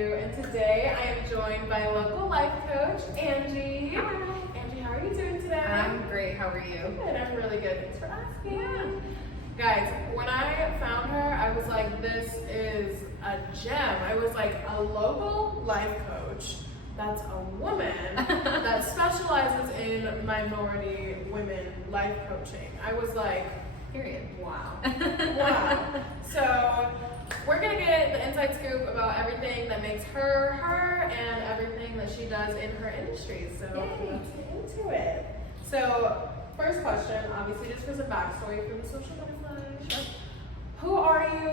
you, and today I am joined by local life coach, Angie. Hi. Angie, how are you doing today? I'm great, how are you? Good, I'm really good. Thanks for asking. Yeah. Guys, when I found her, I was like, this is a gem. I was like, a local life coach that's a woman that specializes in minority women life coaching. I was like, Period. wow. Wow. So we're gonna get the inside scoop about everything that makes her her and everything that she does in her industry. So Yay. let's get into it. So first question, obviously just for some backstory from the Social Butterfly. Sure. Who are you?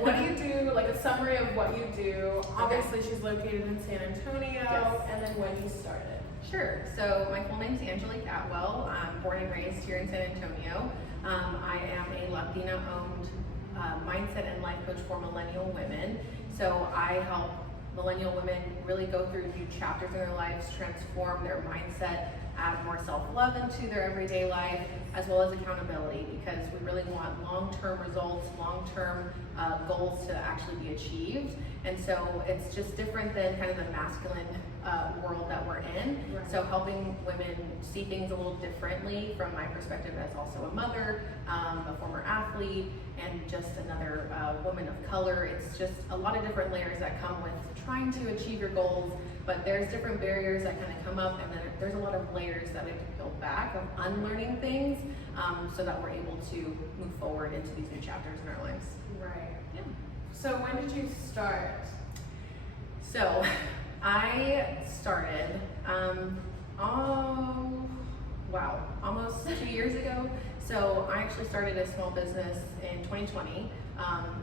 What do you do? Like a summary of what you do. Obviously she's located in San Antonio. Yes. And then when you started. Sure. So my full name's Angie Atwell. I'm born and raised here in San Antonio. I am a Latina-owned mindset and life coach for millennial women. So I help millennial women really go through new chapters in their lives, transform their mindset, add more self-love into their everyday life, as well as accountability, because we really want long-term results, long-term goals to actually be achieved. And so it's just different than kind of the masculine world that we're in. Right. So helping women see things a little differently from my perspective as also a mother, a former athlete, and just another woman of color. It's just a lot of different layers that come with trying to achieve your goals, but there's different barriers that kind of come up, and then there's a lot of layers that we have to peel back of unlearning things so that we're able to move forward into these new chapters in our lives. Right. Yeah. So when did you start? So I started, almost 2 years ago. So I actually started a small business in 2020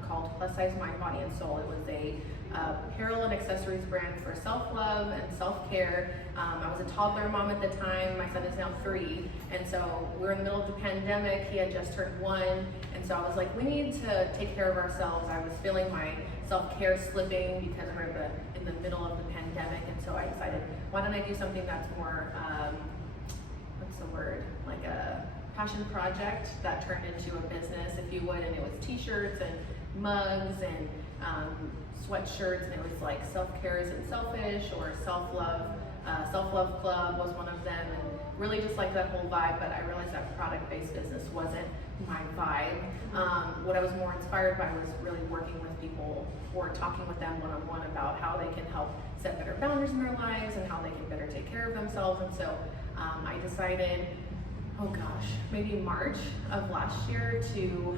called Plus Size Mind, Body, and Soul. It was a apparel and accessories brand for self-love and self-care. I was a toddler mom at the time. My son is now 3. And so we were in the middle of the pandemic. He had just turned 1. And so I was like, we need to take care of ourselves. I was feeling my self-care slipping because we're in the middle of the pandemic. And so I decided, why don't I do something that's more, like a passion project that turned into a business, if you would. And it was t-shirts and mugs and sweatshirts, and it was like self-care isn't selfish, or self-love. Selflove Club was one of them, and really just like that whole vibe. But I realized that product-based business wasn't my vibe. What I was more inspired by was really working with people or talking with them one-on-one about how they can help set better boundaries in their lives and how they can better take care of themselves. And so I decided, maybe March of last year to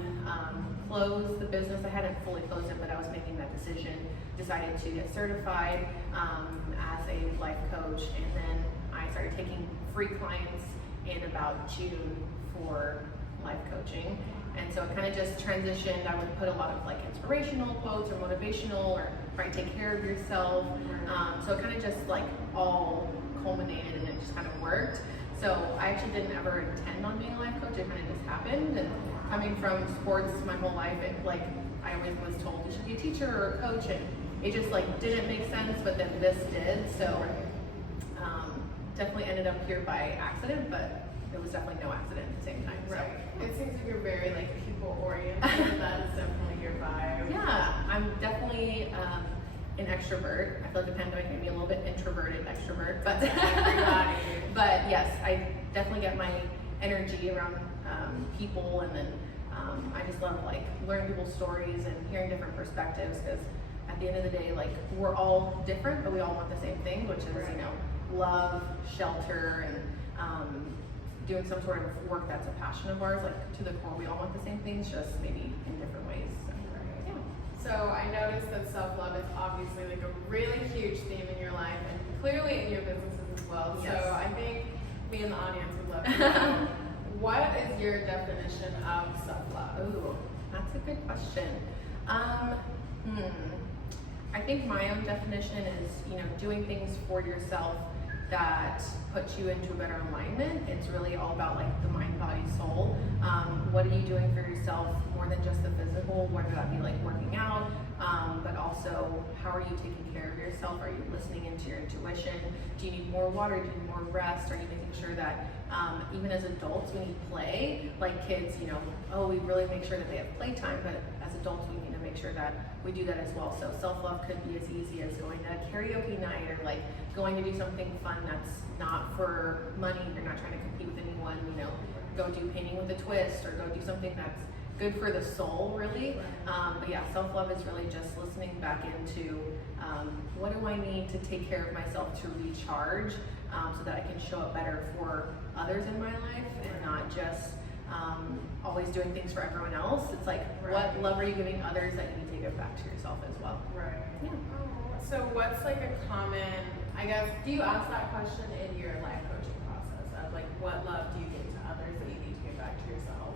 close the business. I hadn't fully closed it, but I was making that decision. Decided to get certified as a life coach, and then I started taking free clients in about June for life coaching. And so it kind of just transitioned. I would put a lot of like inspirational quotes or motivational, or right, take care of yourself. So it kind of just like all culminated, and it just kind of worked. So I actually didn't ever intend on being a life coach. It kind of just happened. And coming from sports my whole life, I always was told you should be a teacher or a coach, and it just like didn't make sense. But then this did. So definitely ended up here by accident, but it was definitely no accident at the same time. So. Right. It seems like you're very like people oriented. That is definitely your vibe. Yeah, I'm definitely an extrovert. I feel like the pandemic made me a little bit introverted extrovert, but Everybody. but yes, I definitely get my energy around people, and then I just love like learning people's stories and hearing different perspectives, because at the end of the day, like we're all different, but we all want the same thing, which is love, shelter, and doing some sort of work that's a passion of ours. Like to the core, we all want the same things, just maybe in different ways. So, yeah. So I noticed that self-love is obviously like a really huge theme in your life, and clearly in your businesses as well. Yes. So I think me and the audience would love to know, what is your definition of self-love? Ooh, that's a good question. I think my own definition is, doing things for yourself that puts you into a better alignment. It's really all about like the mind, body, soul. What are you doing for yourself more than just the physical, whether that be like working out, but also how are you taking care of yourself? Are you listening into your intuition? Do you need more water? Do you need more rest? Are you making sure that even as adults we need play? Like kids, we really make sure that they have playtime, but as adults we need to make make sure that we do that as well. So self-love could be as easy as going to a karaoke night, or like going to do something fun that's not for money. You're not trying to compete with anyone, you know, go do painting with a twist, or go do something that's good for the soul, really. But yeah, self-love is really just listening back into what do I need to take care of myself to recharge, so that I can show up better for others in my life, and not just always doing things for everyone else. It's like, what love are you giving others that you need to give back to yourself as well? Right. Yeah. So what's like a common, I guess, do you ask that question in your life coaching process of like, what love do you give to others that you need to give back to yourself?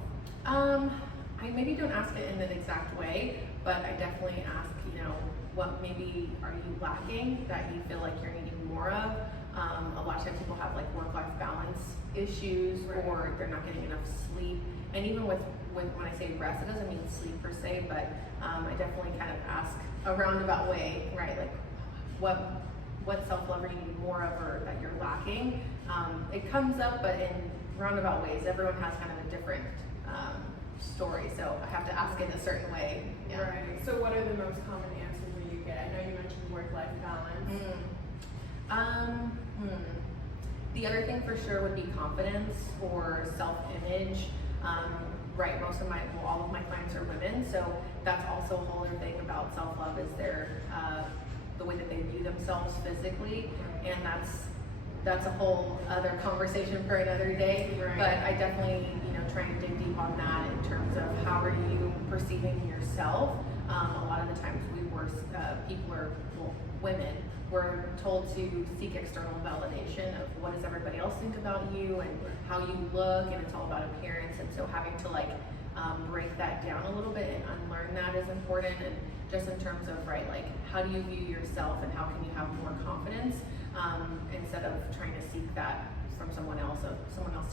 I maybe don't ask it in an exact way, but I definitely ask, you know, what maybe are you lacking that you feel like you're needing more of? A lot of times people have like work-life balance issues, or they're not getting enough sleep. And even with when I say rest, it doesn't mean sleep per se, but I definitely kind of ask a roundabout way, right? Like, what self-love are you needing more of, or that you're lacking? It comes up, but in roundabout ways. Everyone has kind of a different story, so I have to ask it a certain way. Yeah. Right. So what are the most common answers that you get? I know you mentioned work-life balance. The other thing for sure would be confidence or self-image. Right, all of my clients are women, so that's also a whole other thing about self-love, is the way that they view themselves physically, and that's a whole other conversation for another day. Right. But I definitely, trying to dig deep on that in terms of how are you perceiving yourself. A lot of the times women were told to seek external validation of what does everybody else think about you and how you look, and it's all about appearance. And so having to break that down a little bit and unlearn that is important. And just in terms of how do you view yourself and how can you have more confidence, instead of trying to seek that from someone else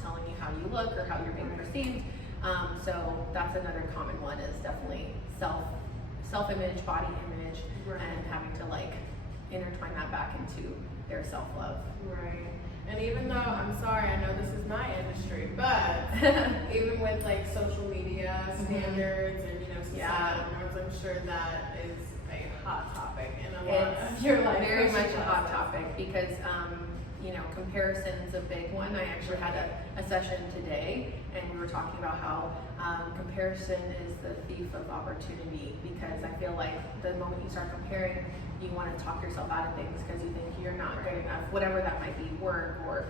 telling you how you look or how you're being perceived. So that's another common one, is definitely self-image, body image, and having to intertwine that back into their self-love. Right. And even though, I'm sorry, I know this is my industry, but even with social media standards and societal norms, I'm sure that is a hot topic in a lot of your life. Very much a hot topic, because comparison's a big one. I actually had a session today, and we were talking about how comparison is the thief of opportunity, because I feel like the moment you start comparing, you want to talk yourself out of things because you think you're not good enough, whatever that might be, work or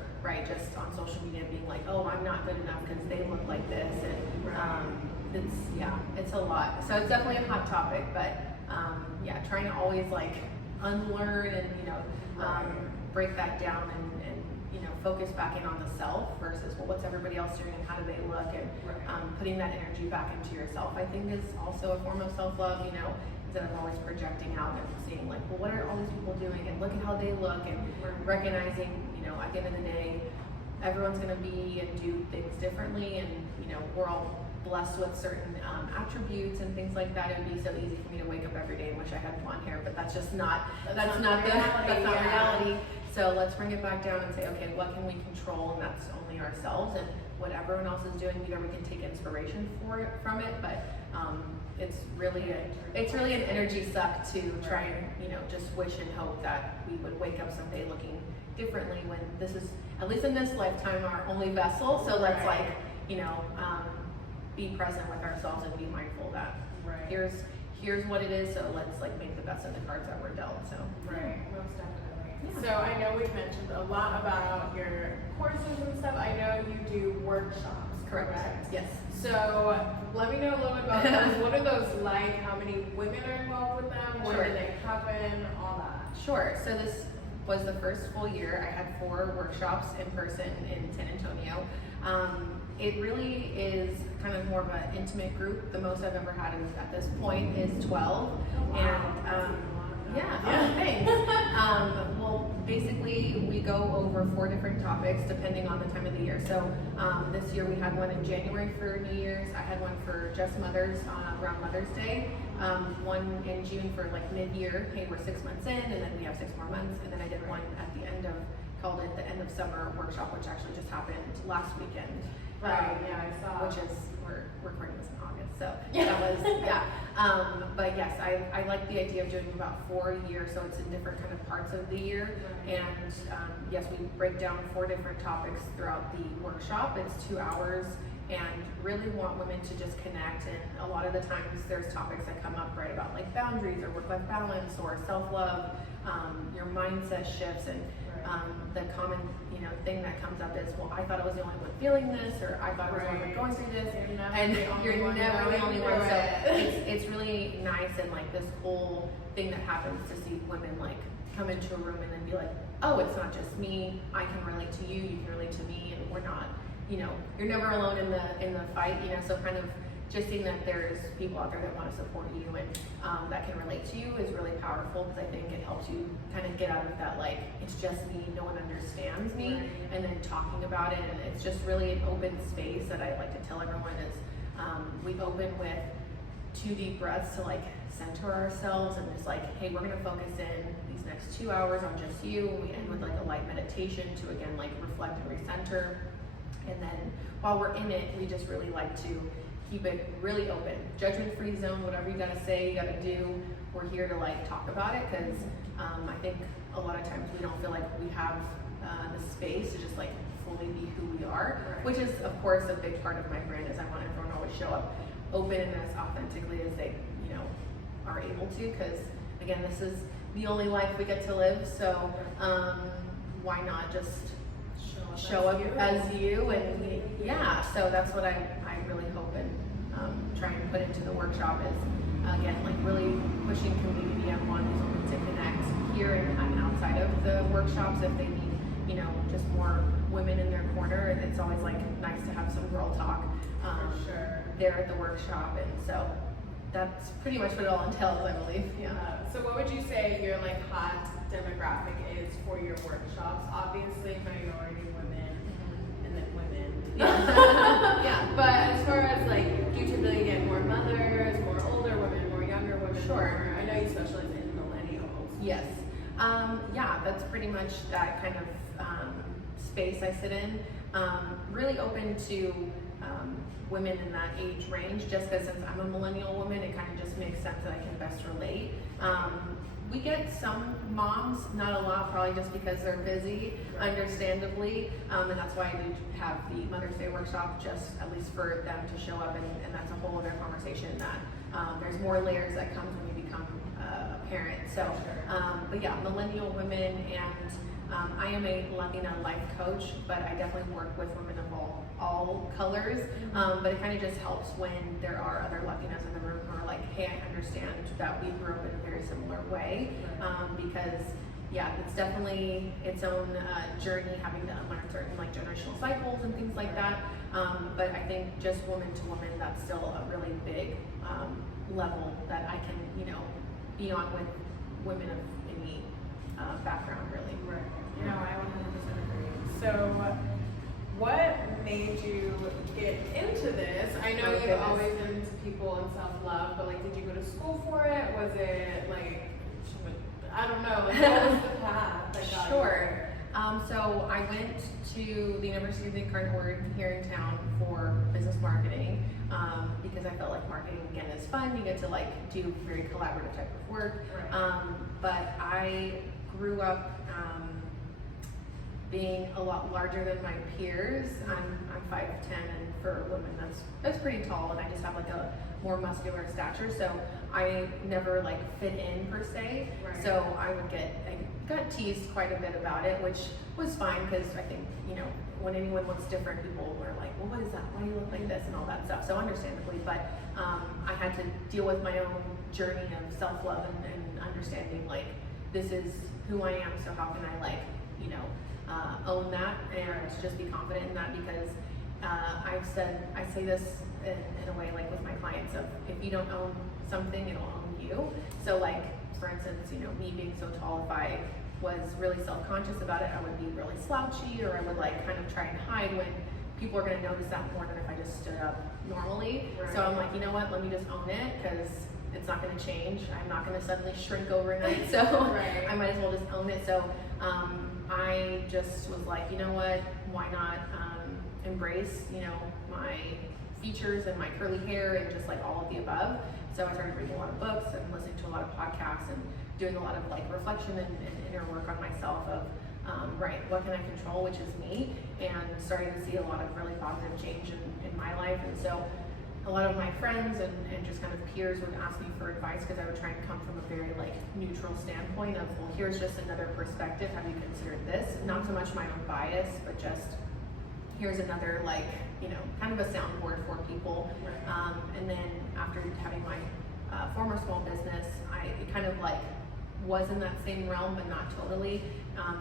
just on social media being like, oh, I'm not good enough because they look like this, and it's a lot. So it's definitely a hot topic, but trying to always unlearn and break that down and focus back in on the self versus what's everybody else doing and how do they look, and putting that energy back into yourself, I think, is also a form of self-love. Instead of always projecting out and seeing what are all these people doing and look at how they look, and recognizing at the end of the day everyone's going to be and do things differently, and we're all blessed with certain attributes and things like that. It would be so easy for me to wake up every day and wish I had blonde hair, but that's just not reality. So let's bring it back down and say, okay, what can we control? And that's only ourselves, and what everyone else is doing, we can take inspiration from it, but it's really an energy suck to try and just wish and hope that we would wake up someday looking differently, when this is, at least in this lifetime, our only vessel. So let's be present with ourselves and be mindful that here's what it is. So let's make the best of the cards that we're dealt. So Most definitely. Yeah. So I know we've mentioned a lot about your courses and stuff. I know you do workshops. Correct? Yes. So let me know a little bit about those. What are those like? How many women are involved with them? Where do they happen? All that. Sure. So this was the first full year. I had 4 workshops in person in San Antonio. It really is kind of more of an intimate group. The most I've ever had at this point is 12. Oh, wow. And thanks. Well, basically we go over 4 different topics depending on the time of the year. So this year we had one in January for New Year's. I had one for just mothers around Mother's Day. One in June for mid-year. Hey, we're 6 months in, and then we have 6 more months. And then I did one at the end of, called it the end of summer workshop, which actually just happened last weekend. Right. I saw. Which is, we're recording this in August, so that was But yes, I like the idea of doing about 4 a year, so it's in different kind of parts of the year. And yes, we break down 4 different topics throughout the workshop. It's 2 hours, and really want women to just connect. And a lot of the times there's topics that come up right about like boundaries or work-life balance or self-love, your mindset shifts, and the common thing that comes up is, well, I thought I was the only one feeling this, or I thought I was the only one going through this, and you're never the only one. So it's really nice, and like this whole thing that happens to see women like come into a room and then be like, oh, it's not just me, I can relate to you, you can relate to me, and we're not, you're never alone in the fight, so kind of just seeing that there's people out there that want to support you and that can relate to you is really powerful, because I think it helps you kind of get out of that, like, it's just me, no one understands me, and then talking about it. And it's just really an open space that I like to tell everyone is we open with 2 deep breaths to like center ourselves, and just like, hey, we're going to focus in these next 2 hours on just you. We end with like a light meditation to again like reflect and recenter. And then while we're in it, we just really like to keep it really open, judgment-free zone. Whatever you gotta say, you gotta do. We're here to like talk about it, because I think a lot of times we don't feel like we have the space to just like fully be who we are, which is of course a big part of my brand. Is I want everyone to always show up open and as authentically as they are able to, because again, this is the only life we get to live. So why not just show up as you? And yeah, so that's what I really hope and try and put into the workshop is again like really pushing community. I want these women to connect here and outside of the workshops if they need just more women in their corner. And it's always like nice to have some girl talk there at the workshop. And so that's pretty much what it all entails, I believe. So what would you say your like hot demographic is for your workshops? Obviously minority women, and then women. Yeah. But as far as like, do you typically get more mothers, more older women, more younger women? Sure. I know you specialize in millennials. Yes. Yeah, that's pretty much that kind of space I sit in. Really open to women in that age range, just because since I'm a millennial woman, it kind of just makes sense that I can best relate. We get some moms, not a lot, probably just because they're busy, understandably, and that's why I do have the Mother's Day workshop, just at least for them to show up, and that's a whole other conversation that there's more layers that comes when you become a parent. So, but yeah, millennial women, and I am a Latina life coach, but I definitely work with women of all colors, but it kind of just helps when there are other Latinas in the room who are like, hey, I understand that we grew up in a very similar way, because yeah, it's definitely its own journey having to unlearn certain like generational cycles and things like that, but I think just woman to woman, that's still a really big level that I can be on with women of any background, really. I 100% agree. So what made you get into this? I know you've always been into people and self-love, but like, did you go to school for it? Was it like, I don't know, like what was the path that got you there? So I went to the University of the Incarnate here in town for business marketing, because I felt like marketing again is fun. You get to like do very collaborative type of work. But I grew up being a lot larger than my peers. I'm 5'10", and for women that's pretty tall, and I just have like a more muscular stature, so I never like fit in per se. So I got teased quite a bit about it, which was fine, because I think when anyone looks different, people were like, well, what is that, why do you look like this, and all that stuff, so understandably. But I had to deal with my own journey of self-love and understanding like, this is who I am, so how can I like own that and just be confident in that, because I say this in a way like with my clients of, if you don't own something, it'll own you. So like, for instance, me being so tall, if I was really self-conscious about it, I would be really slouchy, or I would like kind of try and hide, when people are going to notice that more than if I just stood up normally. So I'm like, you know what, let me just own it, because it's not going to change. I'm not going to suddenly shrink overnight, so I might as well just own it. So I just was like, you know what, why not embrace, my features and my curly hair and just like all of the above. So I started reading a lot of books and listening to a lot of podcasts and doing a lot of like reflection and inner work on myself of, right, what can I control, which is me, and starting to see a lot of really positive change in my life. And so a lot of my friends and just kind of peers would ask me for advice because I would try and come from a very like neutral standpoint of, well, here's just another perspective. Have you considered this? Not so much my own bias, but just here's another like, you know, kind of a soundboard for people. And then after having my former small business, it kind of like was in that same realm, but not totally.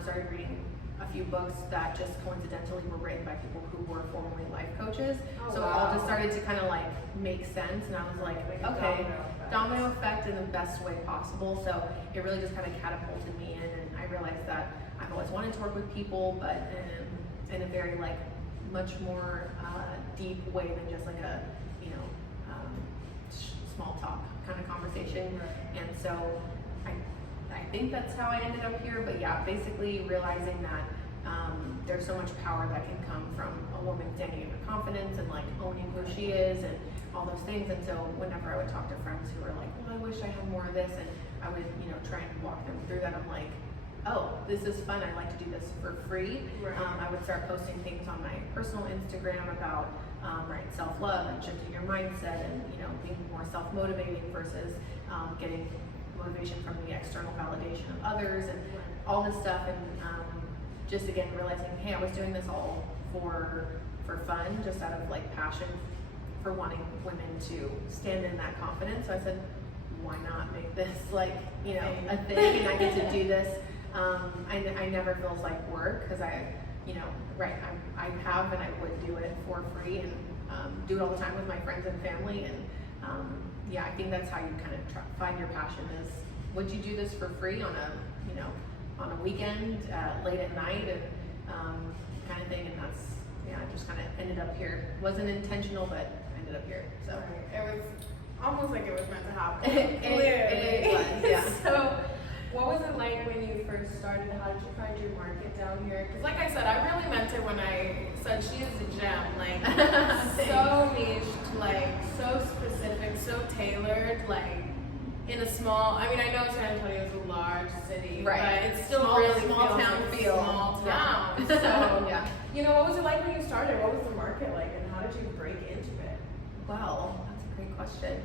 Started reading a few books that just coincidentally were written by people who were formerly life coaches. It all just started to kind of like make sense, and I was like, okay, domino effect in the best way possible. So it really just kind of catapulted me in, and I realized that I've always wanted to work with people, but in a very like much more deep way than just like a, you know, small talk kind of conversation. And so I think that's how I ended up here. But yeah, basically realizing that there's so much power that can come from a woman standing in her confidence and like owning who she is and all those things. And so whenever I would talk to friends who were like, well, I wish I had more of this, and I would, you know, try and walk them through that, I'm like, oh, this is fun. I like to do this for free. I would start posting things on my personal Instagram about self-love and shifting your mindset and, you know, being more self-motivating versus getting motivation from the external validation of others and all this stuff. And just again realizing, hey, I was doing this all for fun, just out of like passion for wanting women to stand in that confidence. So I said, why not make this like, you know, a thing, and I get to do this. I never feels like work because I have and I would do it for free and do it all the time with my friends and family. And I think that's how you kind of find your passion is, would you do this for free on a weekend, late at night, and kind of thing. And that's, I just kind of ended up here. Wasn't intentional, but ended up here. So it was almost like it was meant to happen. It was, yeah. So what was it like when you first started? How did you find your market down here? Because like I said, I really meant it when I said she is a gem. Like so niche, like so specific, so tailored, like in a small, I mean, I know San Antonio is a large city, but it's still really small town like feel. Small town. Yeah. So, you know, what was it like when you started? What was the market like, and how did you break into it? Well, that's a great question.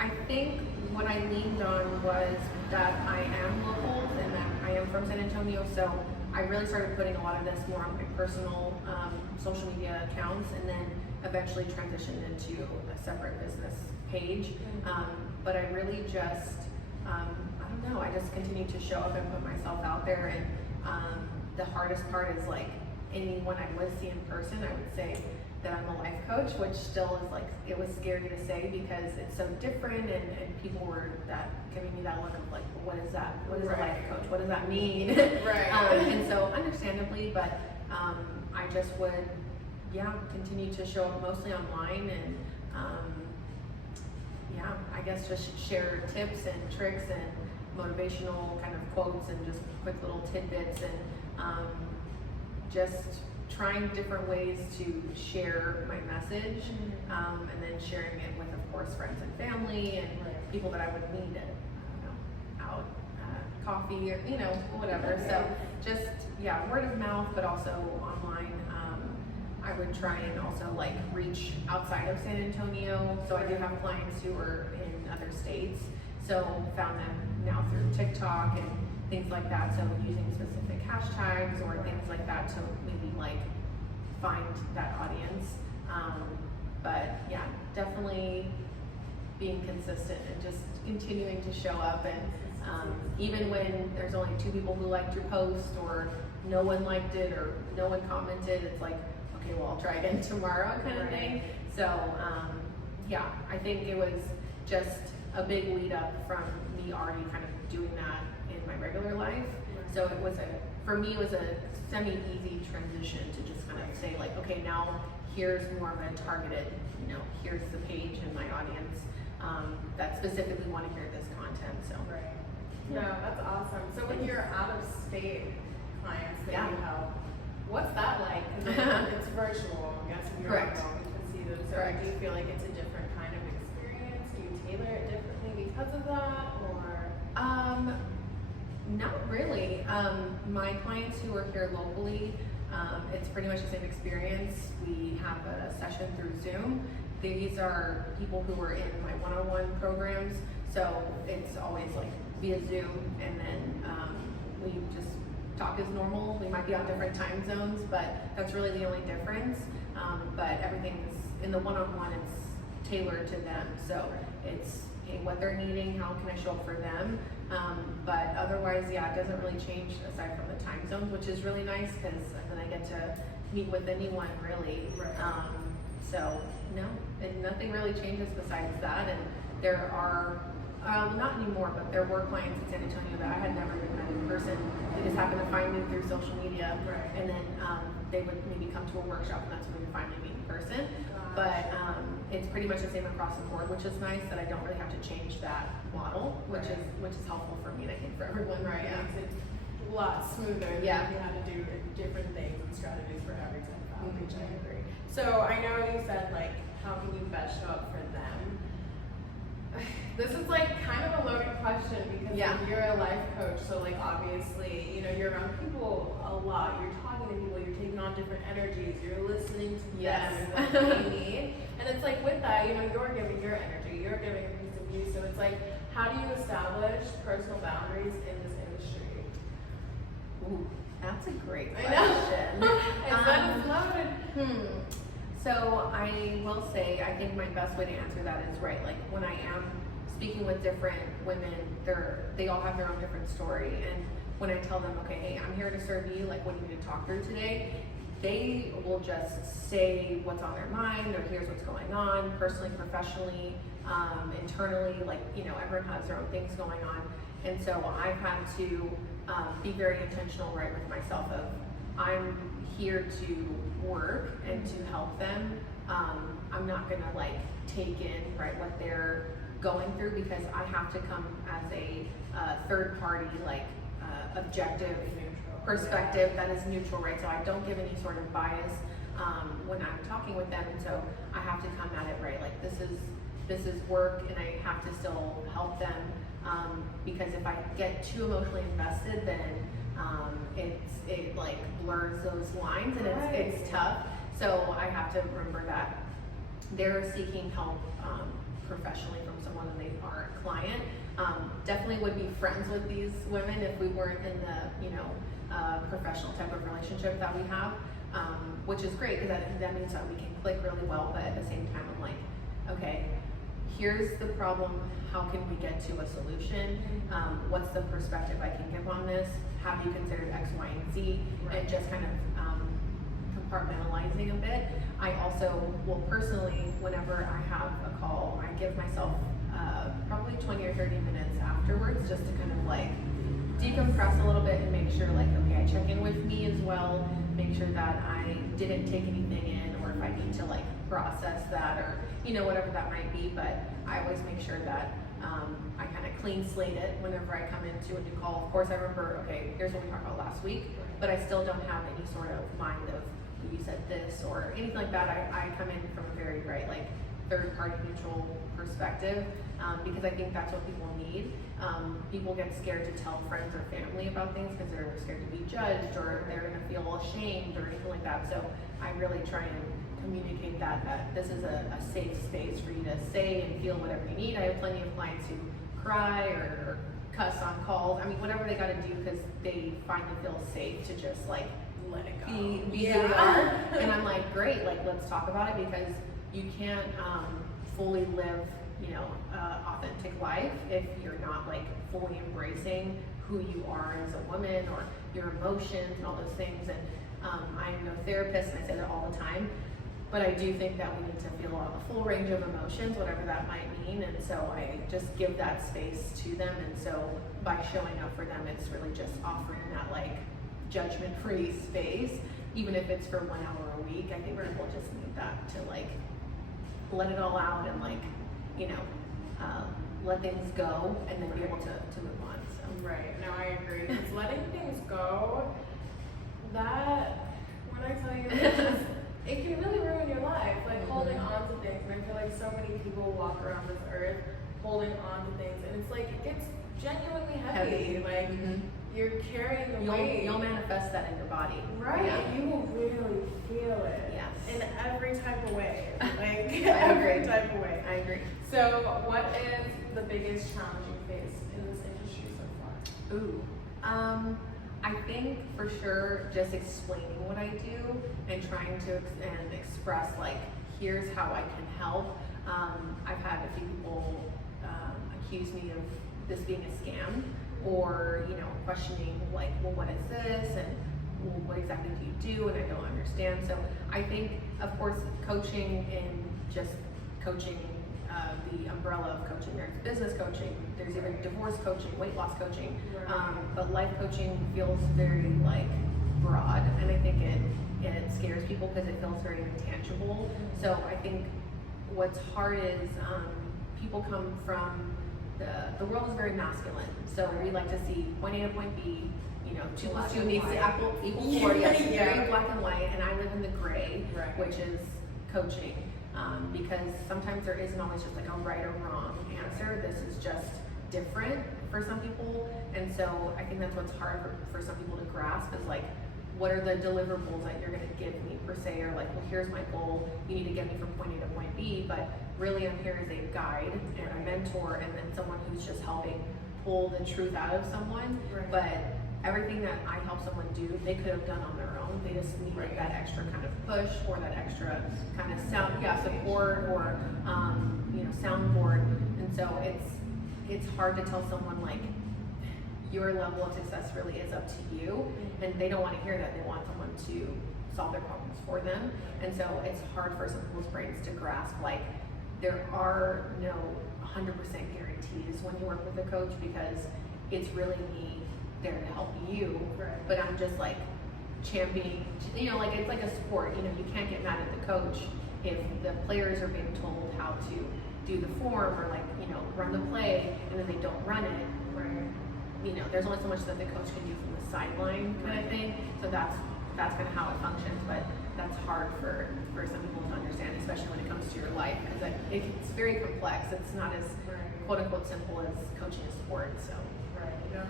I think what I leaned on was that I am local and that I am from San Antonio, so I really started putting a lot of this more on my personal social media accounts, and then eventually transitioned into a separate business page. But I really just, I don't know, I just continued to show up and put myself out there. And the hardest part is like anyone I would see in person, I would say that I'm a life coach, which still is like, it was scary to say because it's so different, and people were giving me that look of like, well, what is that? What is a life coach? What does that mean? And so understandably, but I just would, continue to show up mostly online and I guess just share tips and tricks and motivational kind of quotes and just quick little tidbits and just trying different ways to share my message, and then sharing it with, of course, friends and family and people that I would meet at, out coffee or, whatever. So just, word of mouth, but also online. I would try and also like reach outside of San Antonio. So I do have clients who are in other states. So found them now through TikTok and things like that. So using specific hashtags or things like that to maybe like find that audience. But yeah, definitely being consistent and just continuing to show up. And even when there's only 2 people who liked your post or no one liked it or no one commented, it's like, okay, well, I'll try again tomorrow kind of thing. So I think it was just a big lead up from me already kind of doing that in my regular life. So it was for me, it was a semi-easy transition to just kind of say like, okay, now here's more of a targeted, here's the page and my audience that specifically want to hear this content. So no, that's awesome. So when you're out of state clients that you help, what's that like? Because it's virtual. I'm guessing you're correct. not going to see them. So Correct. do you feel like it's a different kind of experience? Do you tailor it differently because of that, or? Not really. My clients who are here locally, it's pretty much the same experience. We have a session through Zoom. These are people who are in my one-on-one programs, so it's always like via Zoom, and then we just talk as normal. We might be on different time zones, but that's really the only difference. But everything's in the one-on-one, it's tailored to them. So it's, hey, what they're needing, how can I show up for them? But otherwise, yeah, it doesn't really change aside from the time zones, which is really nice because then I get to meet with anyone really. So no, and nothing really changes besides that. And there are, not anymore, but there were clients in San Antonio that I had never even met in person. They just happened to find me through social media, and then they would maybe come to a workshop, and that's when we would finally meet in person. But it's pretty much the same across the board, which is nice that I don't really have to change that model, which is helpful for me, and I think for everyone. Right. Yeah. It's a lot smoother. Yeah. You have to do different things and strategies for every type of outreach. I agree. So I know you said like, how can you best show up for them? This is like kind of a loaded question because like, you're a life coach, so like obviously, you know, you're around people a lot. You're talking to people. You're taking on different energies. You're listening to them and what they need. And it's like with that, you know, you're giving your energy. You're giving a piece of you. So it's like, how do you establish personal boundaries in this industry? Ooh, that's a great I question. know. It's loaded. So I will say, I think my best way to answer that is right. Like when I am speaking with different women, they all have their own different story. And when I tell them, okay, hey, I'm here to serve you, like what do you need to talk through today? They will just say what's on their mind, or here's what's going on, personally, professionally, internally, like, you know, everyone has their own things going on. And so I've had to be very intentional, right, with myself of, I'm here to work and to help them. I'm not gonna like take in, right, what they're going through, because I have to come as a third party, like objective perspective that is neutral, right? So I don't give any sort of bias when I'm talking with them, and so I have to come at it, right? Like this is work, and I have to still help them, because if I get too emotionally invested, then it like blurs those lines, and it's tough. So I have to remember that they're seeking help professionally from someone, and they are a client. Definitely would be friends with these women if we weren't in the, you know, professional type of relationship that we have, which is great because that means that we can click really well. But at the same time, I'm like, okay, here's the problem. How can we get to a solution? What's the perspective I can give on this? Have you considered X, Y, and Z? And just kind of compartmentalizing a bit. I also will personally, whenever I have a call, I give myself probably 20 or 30 minutes afterwards just to kind of like decompress a little bit and make sure like, okay, I check in with me as well, make sure that I didn't take anything in, or if I need to like process that, or, you know, whatever that might be. But I always make sure that I kind of clean slate it whenever I come into a new call. Of course, I remember, okay, here's what we talked about last week, but I still don't have any sort of mind of, you said this or anything like that. I come in from a very, right, like third party neutral perspective, because I think that's what people need. People get scared to tell friends or family about things because they're scared to be judged, or they're gonna feel ashamed or anything like that. So I really try and communicate that this is a safe space for you to say and feel whatever you need. I have plenty of clients who cry or cuss on calls. I mean, whatever they gotta do because they finally feel safe to just like Let it go. be who they are. And I'm like, great, like let's talk about it, because you can't fully live, you know, authentic life if you're not like fully embracing who you are as a woman, or your emotions and all those things. And I am no therapist, and I say that all the time, but I do think that we need to feel a full range of emotions, whatever that might mean. And so I just give that space to them. And so by showing up for them, it's really just offering that like judgment-free space, even if it's for 1 hour a week. I think people just need that to like let it all out and like, you know, let things go, and then be able to move on. So. Right. No, I agree. Because letting things go, that, when I tell you, it can really ruin your life. Like holding on to things holding on to things, and it's like it gets genuinely heavy. Like you're carrying the weight. You'll manifest that in your body. Right. Yeah. You will really feel it. Yes. In every type of way. Like I agree. every type of way. I agree. So what is the biggest challenge you face in this industry so far? Ooh. I think for sure just explaining what I do and trying to express like, here's how I can help. I've had a few people accuse me of this being a scam, or questioning like, well, what is this, and well, what exactly do you do, and I don't understand. So I think, of course, coaching and just coaching, the umbrella of coaching, there's business coaching, there's even divorce coaching, weight loss coaching, but life coaching feels very like broad, and I think it scares people because it feels very intangible. So I think what's hard is people come from the world is very masculine, so we like to see point A to point B. 2 plus 2 needs to equal 4. Yes, very black and white, and I live in the gray, which is coaching. Because sometimes there isn't always just like a right or wrong answer. This is just different for some people, and so I think that's what's hard for some people to grasp is like, what are the deliverables that you're going to give me per se, or like, well, here's my goal, you need to get me from point A to point B, but really I'm here as a guide and a mentor, and then someone who's just helping pull the truth out of someone. But everything that I help someone do, they could have done on their own. They just needed that extra kind of push, or that extra kind of support, or soundboard. And so it's hard to tell someone like, your level of success really is up to you, and they don't want to hear that. They want someone to solve their problems for them. And so it's hard for some people's brains to grasp like, there are no 100% guarantees when you work with a coach, because it's really me there to help you, but I'm just like championing, like it's like a sport. You can't get mad at the coach if the players are being told how to do the form, or like run the play, and then they don't run it. There's only so much that the coach can do from the sideline kind of thing. So that's kind of how it functions, but that's hard for some people to understand, especially when it comes to your life, because it's very complex. It's not as quote unquote simple as coaching a sport. So.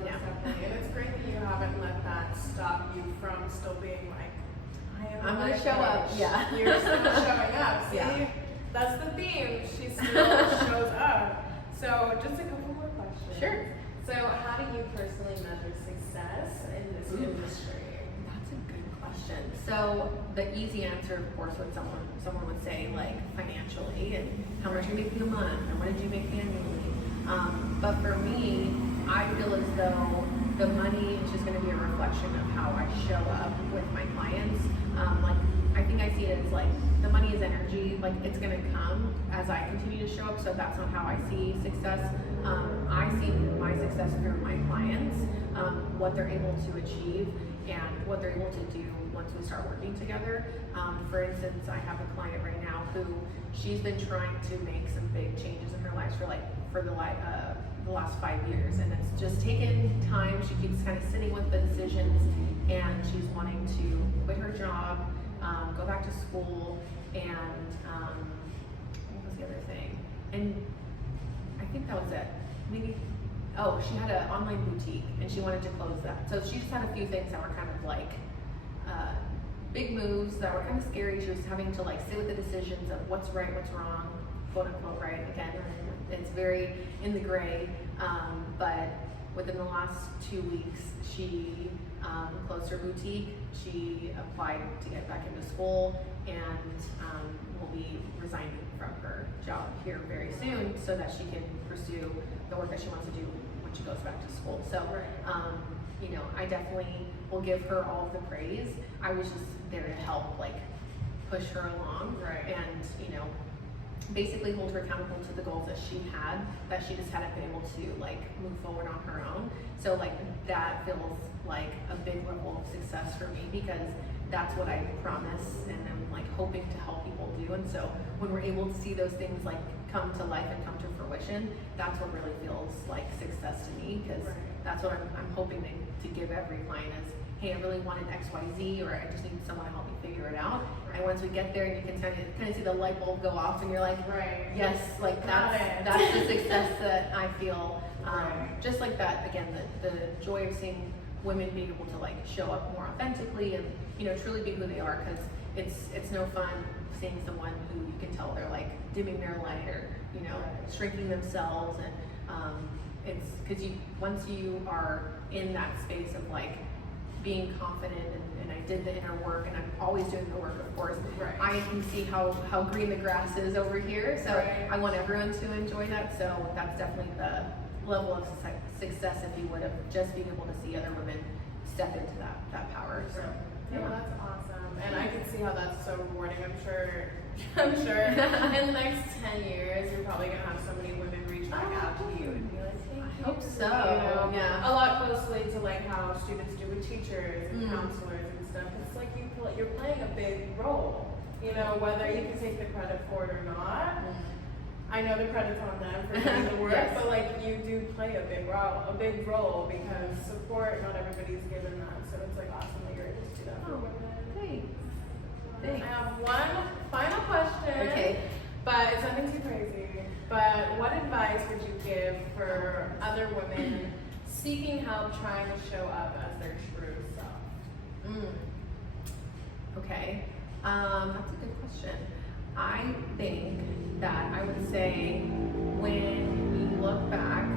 Definitely. And it's great that you haven't let that stop you from still being like, I'm going to show up. Yeah. You're still showing up. See, that's the theme. She still shows up. So just a couple more questions. Sure. So how do you personally measure success in this industry? That's a good question. So the easy answer, of course, would someone would say like financially, and how much you make in a month, and what did you make annually. But for me, I feel as though the money is just going to be a reflection of how I show up with my clients. I think I see it as like, the money is energy, like it's going to come as I continue to show up. So that's not how I see success. I see my success through my clients, what they're able to achieve and what they're able to do once we start working together. For instance, I have a client right now who she's been trying to make some big changes in her life for the last 5 years, and it's just taken time. She keeps kind of sitting with the decisions, and she's wanting to quit her job, go back to school, and what was the other thing? And I think that was it. Maybe, she had an online boutique, and she wanted to close that. So she just had a few things that were kind of like big moves that were kind of scary. She was having to like sit with the decisions of what's right, what's wrong, quote unquote right. Again, it's very in the gray, but within the last 2 weeks, she closed her boutique. She applied to get back into school, and will be resigning from her job here very soon, so that she can pursue the work that she wants to do when she goes back to school. So, I definitely will give her all of the praise. I was just there to help, like, push her along, and basically hold her accountable to the goals that she had, that she just hadn't been able to like move forward on her own. So like that feels like a big level of success for me, because that's what I promise and I'm like hoping to help people do. And so when we're able to see those things like come to life and come to fruition, that's what really feels like success to me, because that's what I'm hoping to give every client is, hey, I really wanted X, Y, Z, or I just need someone to help me figure it out. And once we get there, and you can kind of see the light bulb go off, and you're like, right, yes, like that's the success that I feel. Just like that, again, the joy of seeing women being able to like show up more authentically and, you know, truly be who they are, because it's no fun seeing someone who you can tell they're like dimming their light, or, you know, shrinking themselves. And it's because once you are in that space of like being confident, and I did the inner work, and I'm always doing the work, of course. Right. I can see how green the grass is over here, so right. I want everyone to enjoy that. So that's definitely the level of success, if you would, of just being able to see other women step into that power. So yeah, that's awesome, and I can see how that's so rewarding. I'm sure in the next 10 years you're probably gonna have so many women reach back out to you and be like, thank you. I hope so. You know, yeah. A lot closely to like how students do with teachers and counselors and stuff. It's like you're playing a big role. You know, whether you can take the credit for it or not. I know the credit's on them for doing the work, yes. but like you do play a big role because support, not everybody's given that. So it's like awesome that you're able to do that for women. Thanks. I have one final question. Okay. But it's nothing too crazy. But what advice would you give for other women seeking help trying to show up as their true self? Okay. That's a good question. I think that I would say when you look back,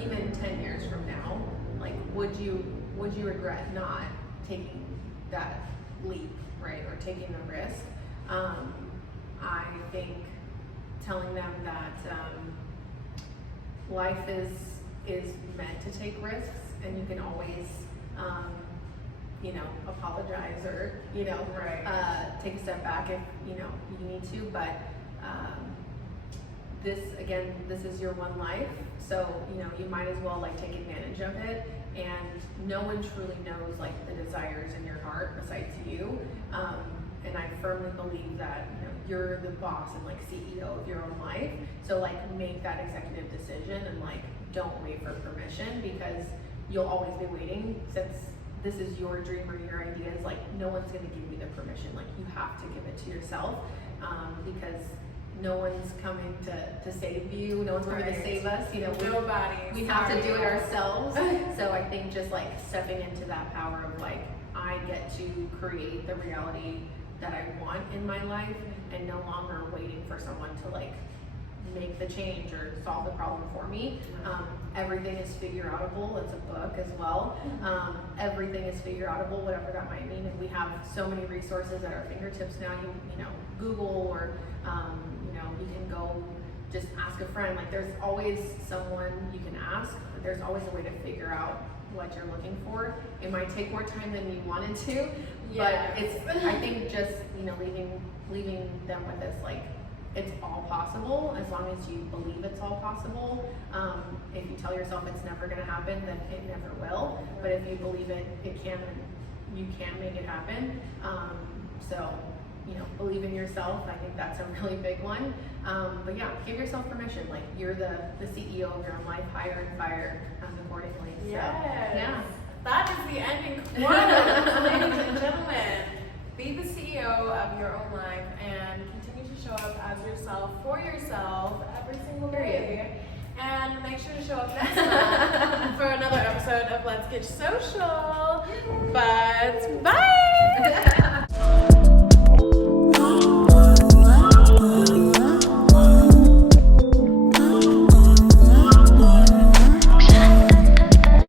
even 10 years from now, like would you regret not taking that leap, right, or taking the risk? I think telling them that life is meant to take risks, and you can always you know, apologize, or, you know, take a step back if, you know, you need to, but this is your one life, so, you know, you might as well like take advantage of it, and no one truly knows like the desires in your heart besides you, and I firmly believe that, you know, you're the boss and like CEO of your own life, so like make that executive decision, and like don't wait for permission, because you'll always be waiting, since this is your dream or your ideas. Like no one's going to give you the permission. Like you have to give it to yourself, because no one's coming to save you. No one's coming to save us. You know, we have to do it ourselves. So I think just like stepping into that power of like, I get to create the reality that I want in my life, and no longer waiting for someone to like make the change or solve the problem for me. Everything is figure-outable. It's a book as well. Everything is figure-outable, whatever that might mean. And we have so many resources at our fingertips now. You know, Google, or you know, you can go just ask a friend. Like there's always someone you can ask. There's always a way to figure out what you're looking for. It might take more time than you wanted to, but it's, I think, just, you know, leaving them with this, like, it's all possible as long as you believe it's all possible. If you tell yourself it's never going to happen, then it never will. But if you believe it can, and you can make it happen. So, you know, believe in yourself. I think that's a really big one. But yeah, give yourself permission. Like you're the CEO of your own life. Hire and fire accordingly. So, yes. Yeah. That is the ending quote, ladies and gentlemen. Be the CEO of your own life and continue to show up as yourself, for yourself, every single day. And make sure to show up next month for another episode of Let's Get Social. But bye!